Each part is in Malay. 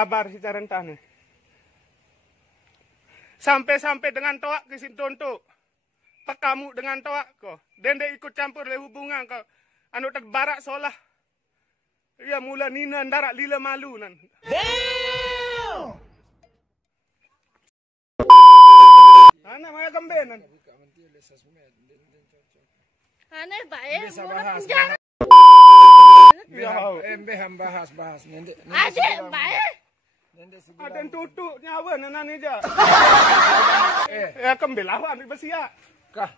sabar si Carentane. Sampai-sampai dengan toak ke sintonto. Pekamu dengan toak ko. Dende ikut campur le hubungan ko. Anu tak barak solah. Ya mula nina ndarak lila malu nan. Ana maya kambenan. Ana baik. Bisa bahas. Em bahas. Asyik baik. Ada tutuk nyawa nan aja. Ya kembelawan besi ya. Kah.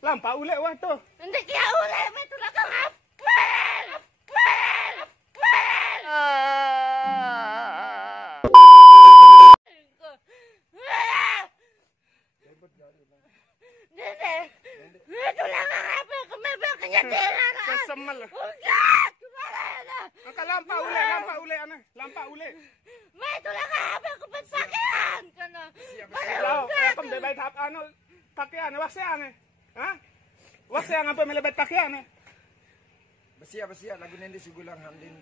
Lampa ulek wah tu. Nanti kia ulek betul lah kang apel. Kesemel. Angka lampa ulek ana. Lampa ulek. Mai tu lah apa aku pakaian kana. Kalau aku bebas tap anu pakaian wasian eh. Hah? Wasian apa melebet pakaian eh? Besia lagu nende sigulang handin.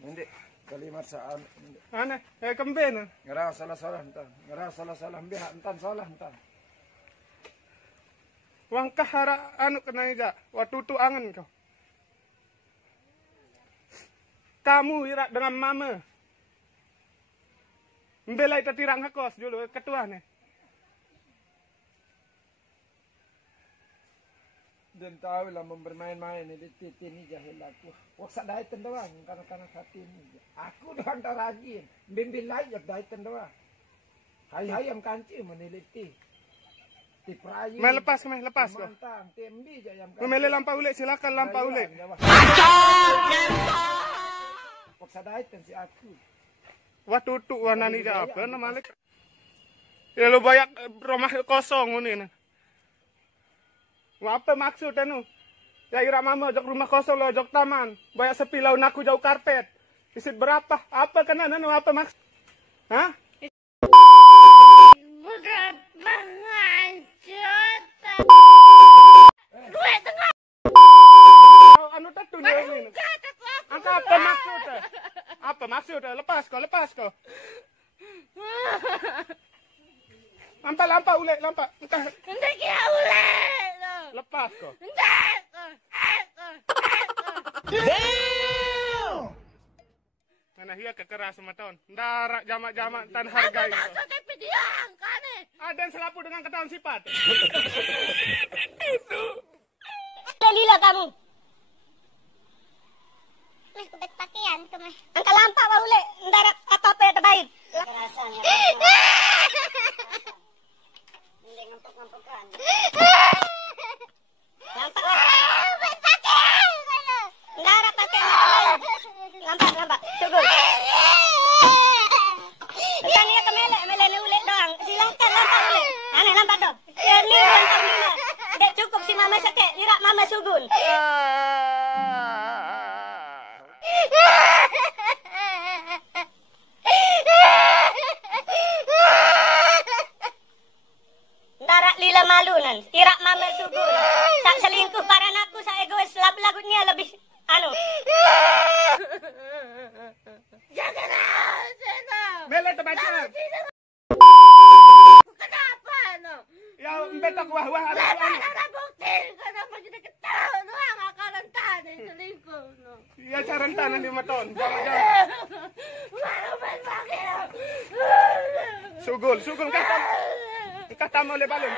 Nende kalimat saan. Ana, kemben. Ngara salah entan. Ngara salah biha entan salah entan. Wangkah hara anu kena ija, watutu angen kau. Kamu irak dengan mama. Mbelai tatirang hakos dulu ketua nih. Dan tahu lah bermain-main ini titi ni jahil aku. Waksa daitan doang karena hati ini. Aku doang tak rajin. Bimbing lain jak daitan doang. Hayam kanci meneliti. Tiprayu. Lepas kau. Mantang, tembi jayam. Memele lampa ulek silakan lampa ulek. Waksa daitan si aku. Wah tutuk warna ni apa nama lek. Ya lu banyak rumah kosong ini. Wah apa maksud anu? Ya ira mama ojok rumah kosong lo ojok taman. Banyak sepi laun aku jauh karpet. Isit berapa? Apa kena anu apa maksud? Hah? Berapa juta? Duit tengah. Anu tatu ni ini. Angka apa maksudnya? Apa maksudnya? Lepas kau. Lampa ulek. Nanti kia ulek. Lepas kau. Mana hia kekeras sama tahun. Darak jamak-jamak tan hargai. Apa maksudnya video angka nih? Ada yang selapu dengan ketahuan sifat. Lila kamu. Meh kubet pakaian kemeh. Angka lampak wa ulek. Ndara apa-apa ya terbaik. Rasanya. Ini ngampuk-ngampukan. Lampak wa. Kubet pakaian. Ndara pakaian. Lampak. Sugul. Bukan ya kemele ni ulek doang. Silakan lampak ulek. Aneh lampak dong. Ya ni lampak lila. Dek cukup si mama sakit. Lirak mama sugul. Darak lila malu nan. Irak mama subur. Sak selingkuh paran aku sa egois lagu-lagunya lebih anu. Jangan sana. Mele terbaca. Kenapa no? Ya betak wah ada. Ada bukti. Kenapa jadi ketawa doang akalan tadi selingkuh no. Ya carentanan 5 tahun. Jangan. Baru main pakaian. Sugul kata mau le balon.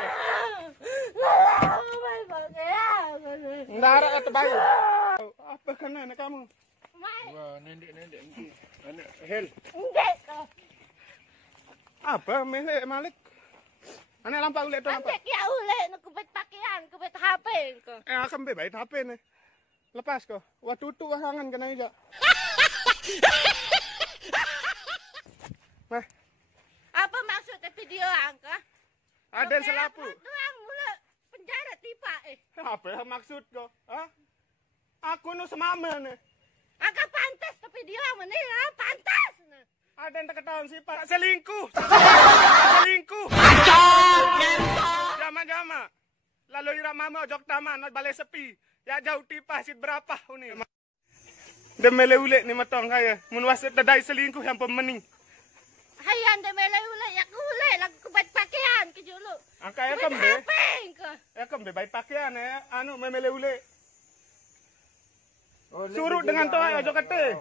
Main pakaian. Ndara atau bayu. Apa kena nak kamu? Wah, nendek. Anak hel. Enggak kau. Apa mele Malik? Ane lampa ulek tu lampa. Antek ya ulek nak kubet pakaian, kubet HP kau. Akan bebait HP ni. Lepas kau. Wah tutuk wahangan kena ija. Meh, Apa maksudnya video angka? ada yang selapu. Doang mula penjara tipa Apa yang maksud kau? Hah? Aku nu semama ni. Angka pantas tapi dia mana ya pantas. Ada yang tak ketahuan sifat. Selingkuh. Jama-jama. Lalu ira mama ojok taman, balai sepi. Ya jauh tipa sit berapa ni. Demele ule ni matong kaya. Mun wasit dadai selingkuh yang pemening. Hayan de mele ule yak ule lag kubat pakaian ke julu. Angka ya kembe. Ke. Ya kembe baik pakaian ya. Anu memele ule. Oh, Surut dengan toa aja kate.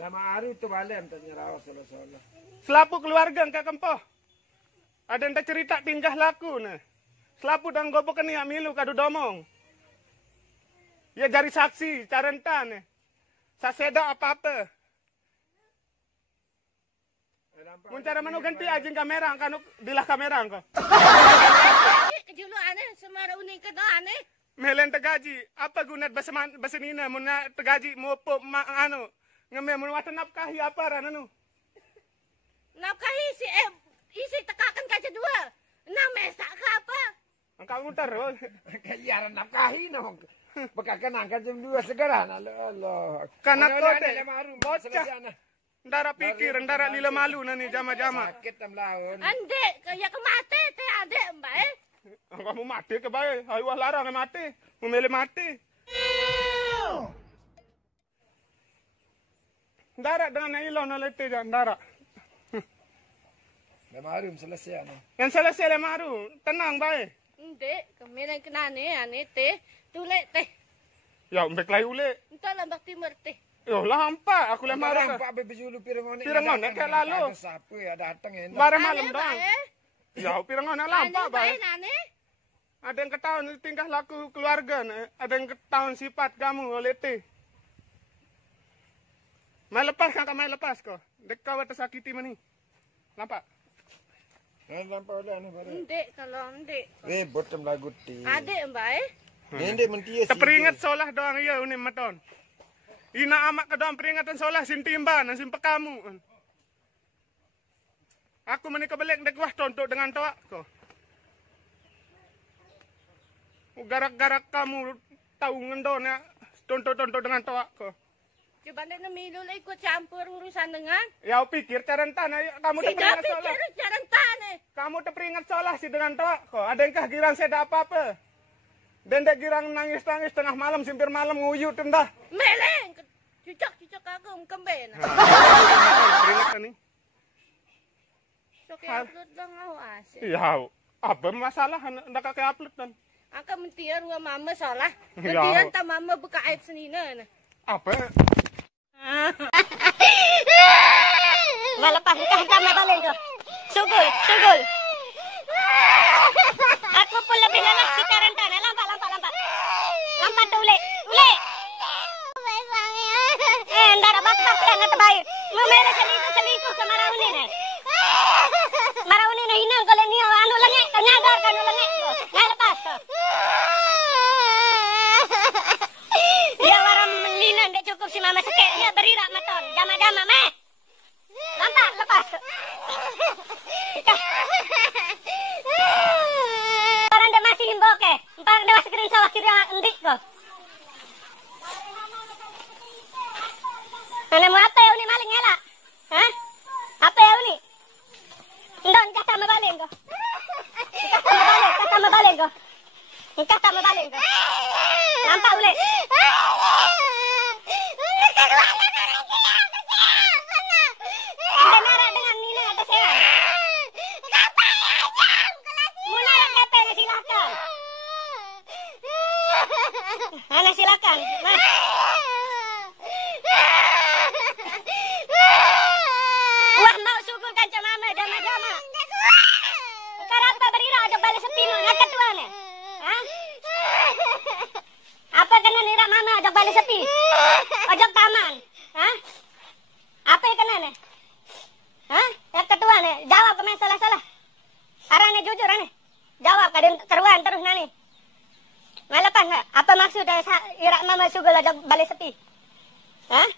Lama aru tu balem tak nyerawas solo-solo. Selapu keluarga engkau kempoh. Ada yang tak cerita tingkah laku nah. Selapu dan gobok ni milu kadu domong. Ya jari saksi carentan. Saseda apa-apa. Mun cara manu ganti ajing kamera kan dilah kamera engkau. Ke julu aneh semara uning ke aneh. Melen tegaji, apa guna bahasa nina mun tegaji mau anu ngeme mun watan nafkahi apa ran anu. Nafkahi isi tekakan kaca dua. Nah mesak ke apa? Engkau mutar. Kayaran nafkahi nong. Bekakan angkat jam 2 segera. Allah. Kanak kote. Lama aru Bocah. Ndara pikir, ndara lila malu nani jama-jama. Sakit tam laun. Ande kaya kemate teh ade mbak Kamu mati ke bae, ayo larang mati. Memilih mati. Ndara dengan ilon lete jan ndara. Lama aru selesai ana. Yang selesai le maru, tenang bae. Ande kemena kenane ane teh tulek teh. Ya mbek lai ule. Entah lambak timur teh. Yo lampa aku le maru. Nampak bebejulu pirangone. Pirangone kayak lalu. Siapa ya datang ya. Bare malam dong. Ya pirangone lampa bae. Ane Ada yang ketahuan tingkah laku keluarga, ada yang ketahuan sifat kamu oleh teh. Mai lepas kan mai lepas kau. Dek kau tersakiti mani. Nampak? Nampak oleh anu bare. ande kalau ande. Bottom lagu ti. Ade mbak Nende mentia. Teperingat solah doang iya unim maton. Ina amak ke doang peringatan solah sin timban, sin pekamu. Aku menikah balik dek wah tontok dengan toak kau. Garak-garak kamu tahu ngendon ya, tonton-tonton dengan toak kok. Coba anda nemilu lah ikut campur urusan dengan. Ya pikir carentan, kamu teperingat Tidak solah. pikir jalan tanah. Kamu teperingat solah si dengan toak kok. Ada yang kah girang seda apa-apa. Dendek girang nangis-nangis tengah malam, simpir malam nguyut dah. Meleng. Cucok aku kemben. Peringatan nih. So kayak upload lang ako asik. Iya, apa masalah hendak kakek upload dan. Angka mentian wa mama salah. Ya. Mentian ta mama buka aib senina. Apa? Malepas nikah sama balik tu. Sugul. Aku pun lebih lelah si Tarantana. Lambat. Lambat tu ule. Ndara bak-bak kan terbaik. Memere selingkuh ke Marauni ni. Marauni ni hinang kalau ni anu lengek, nyadar kan lengek tu. Nah lepas tu. Dia waram linan dek cukup si mama sekek dia berirak maton. Jama-jama meh. Lambat lepas tu. Orang dah masih himbau ke? Orang dah masih kirim sawah kira endik ko. Mana mau apa yang ni maling elak? Hah? Apa yang ni? Ndon kata mabalik ko. Kata mabalik ko. Nampak boleh? Benar dengan Nina ada sewa. Mula kata silakan. Ana silakan. Nah. Wah mau sugulkan ke mama jama-jama. Sekarang apa berira ada balik sepinu nak ketua ni? Hah? Apa kena nira mama ada balik sepi? Ojok taman. Hah? Apa yang kena ni? Hah? Yang ketua ni jawab ke masalah-salah. Arane jujur ane. Jawab kadang keruan terus nani. Ngalepan apa maksud irak mama sugul ada balik sepi? Hah?